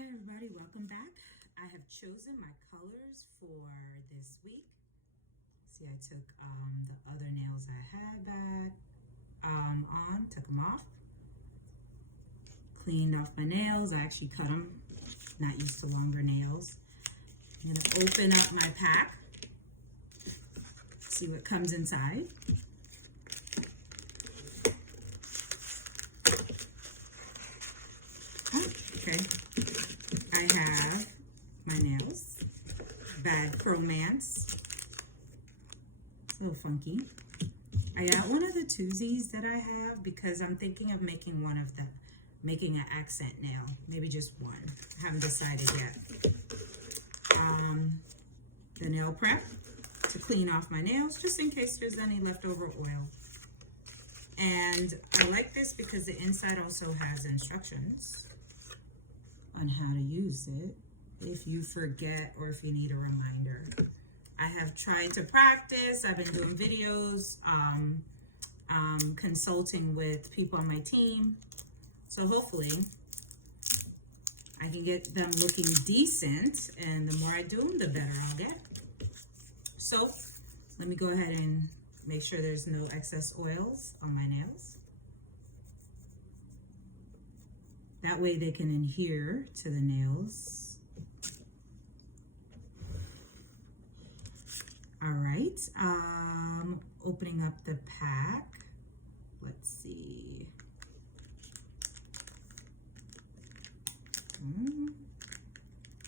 Hi everybody, welcome back. I have chosen my colors for this week. See, I took the other nails I had back on, took them off, cleaned off my nails. I actually cut them, not used to longer nails. I'm gonna open up my pack, see what comes inside. Oh, okay. I have my nails, bag Chromance. It's a little funky. I got one of the twosies that I have because I'm thinking of making making an accent nail, maybe just one. I haven't decided yet. The nail prep to clean off my nails, just in case there's any leftover oil. And I like this because the inside also has instructions on how to use it if you forget or if you need a reminder. I have tried to practice. I've been doing videos, consulting with people on my team. So hopefully I can get them looking decent, and the more I do them, the better I'll get. So let me go ahead and make sure there's no excess oils on my nails. That way they can adhere to the nails. All right, opening up the pack. Let's see.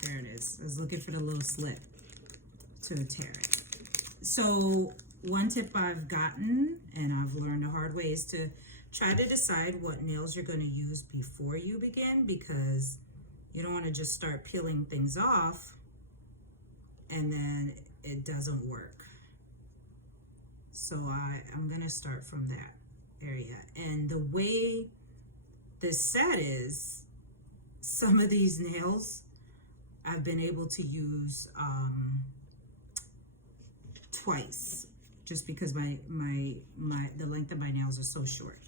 There it is. I was looking for the little slit to tear it. So one tip I've gotten, and I've learned the hard way, is to try to decide what nails you're going to use before you begin, because you don't want to just start peeling things off and then it doesn't work. So I'm going to start from that area. And the way this set is, some of these nails I've been able to use twice, just because the length of my nails are so short.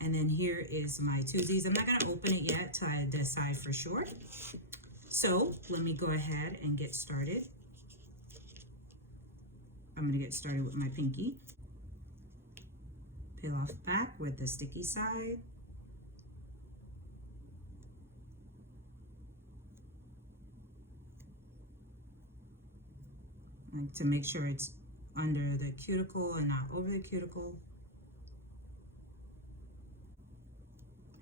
And then here is my twosies. I'm not gonna open it yet till I decide for sure. So let me go ahead and get started. I'm gonna get started with my pinky. Peel off back with the sticky side. Like to make sure it's under the cuticle and not over the cuticle.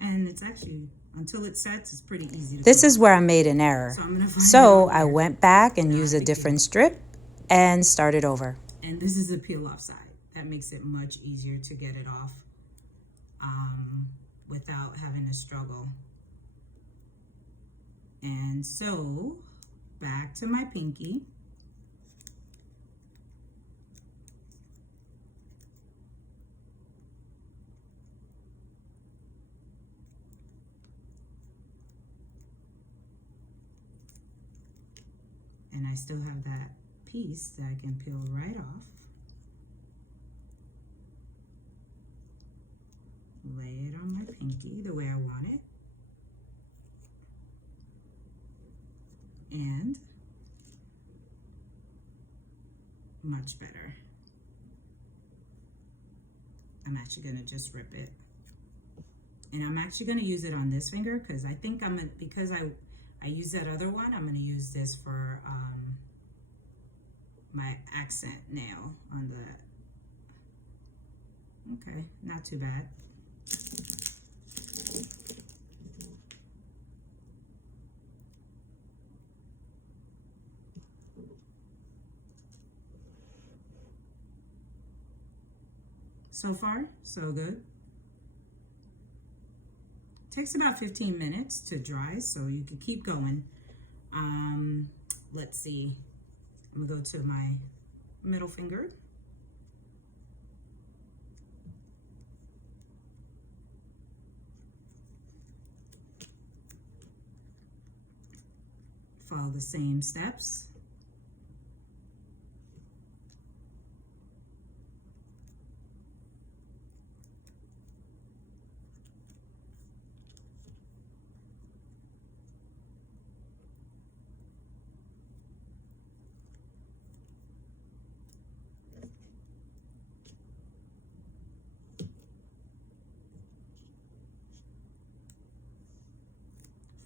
And it's actually, until it sets, it's pretty easy to This is where I made an error. So I went back and used a different strip and started over. And this is the peel off side. That makes it much easier to get it off without having to struggle. And so back to my pinky. And I still have that piece that I can peel right off. Lay it on my pinky the way I want it. And much better. I'm actually gonna just rip it. And I'm actually gonna use it on this finger because I think because I use that other one, I'm gonna use this for my accent nail on the, okay, not too bad. So far, so good. Takes about 15 minutes to dry, so you can keep going. Let's see. I'm gonna go to my middle finger. Follow the same steps.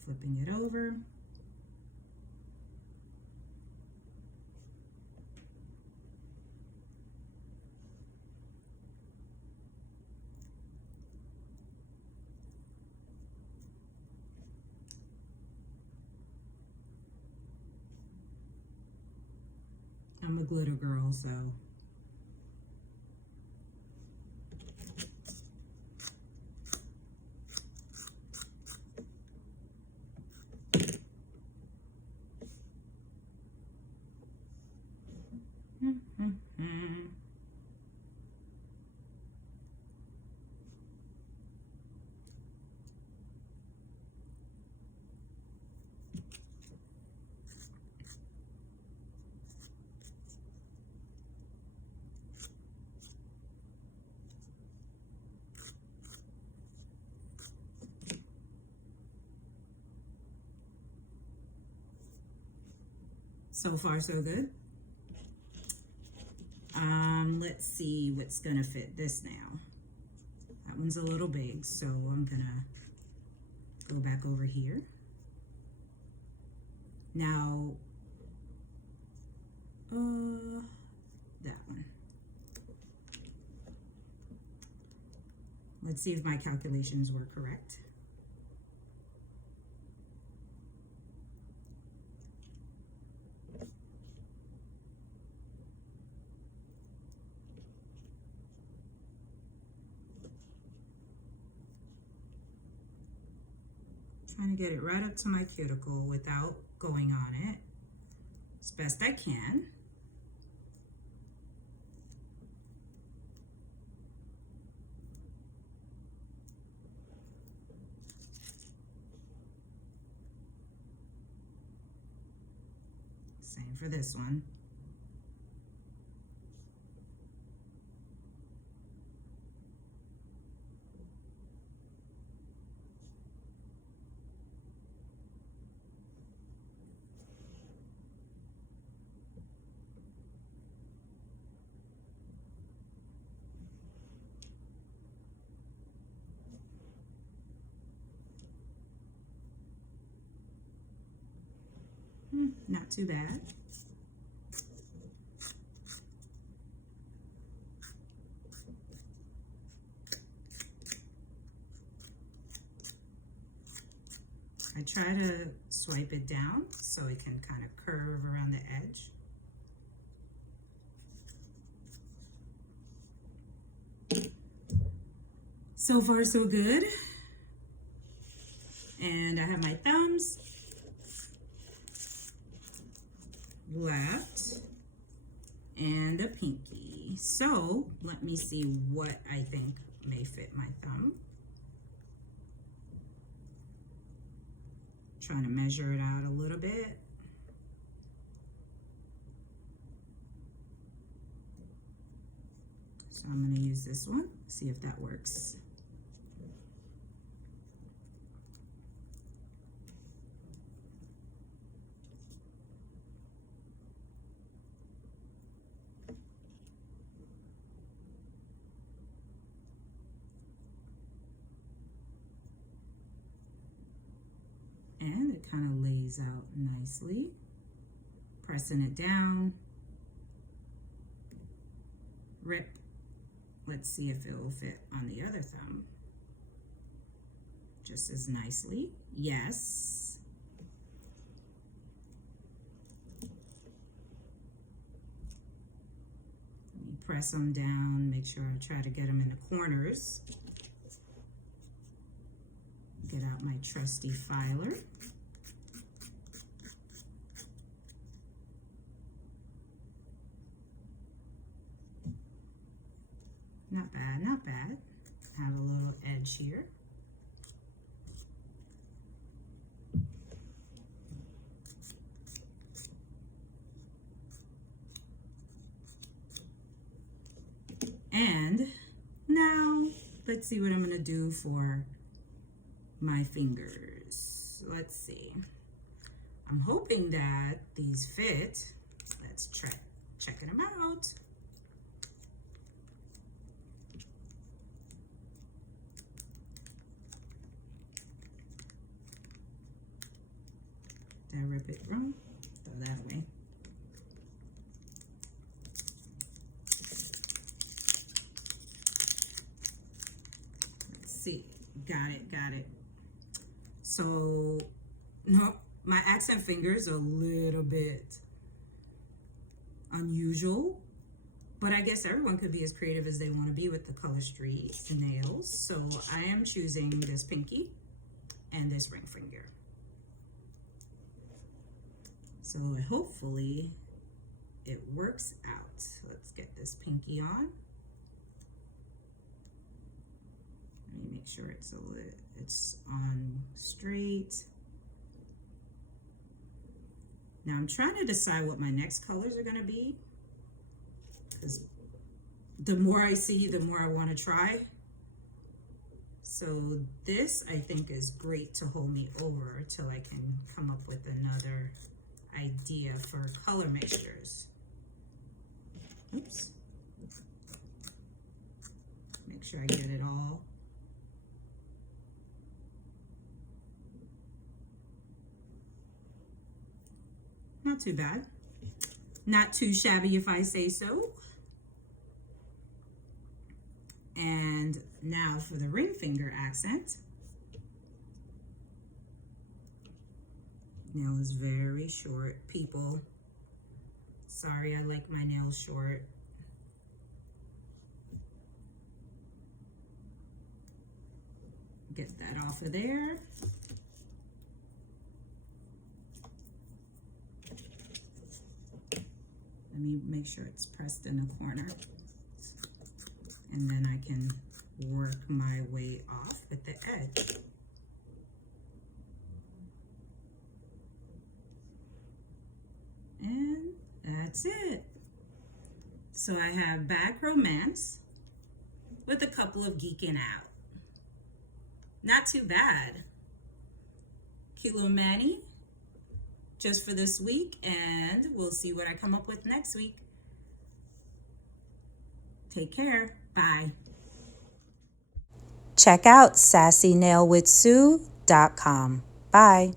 flipping it over. I'm a glitter girl, so so far so good. Let's see what's gonna fit this now. That one's a little big, so I'm gonna go back over here. Now, that one. Let's see if my calculations were correct. Trying to get it right up to my cuticle without going on it as best I can. Same for this one. Not too bad. I try to swipe it down so it can kind of curve around the edge. So far so good. And I have my thumbs left and a pinky. So let me see what I think may fit my thumb. Trying to measure it out a little bit. So I'm going to use this one, see if that works. And it kind of lays out nicely. Pressing it down. Rip. Let's see if it will fit on the other thumb. Just as nicely. Yes. Let me press them down. Make sure I try to get them in the corners. Get out my trusty filer. Not bad, not bad. Have a little edge here. And now let's see what I'm gonna do for my fingers. Let's see. I'm hoping that these fit. Let's try checking them out. Did I rip it wrong? Throw that away. Let's see. Got it, got it. So, no, my accent fingers are a little bit unusual, but I guess everyone could be as creative as they want to be with the ColorStreet nails. So I am choosing this pinky and this ring finger. So hopefully it works out. Let's get this pinky on. Let me make sure it's on straight. Now I'm trying to decide what my next colors are gonna be, because the more I see, the more I want to try. So this I think is great to hold me over till I can come up with another idea for color mixtures. Oops. Make sure I get it all. Not too bad. Not too shabby if I say so. And now for the ring finger accent. Nail is very short, people. Sorry, I like my nails short. Get that off of there. Let me make sure it's pressed in the corner. And then I can work my way off with the edge. And that's it. So I have Bad Chromance with a couple of geeking out. Not too bad. Cute little Manny just for this week, and we'll see what I come up with next week. Take care. Bye. Check out sassynailwithsue.com. Bye.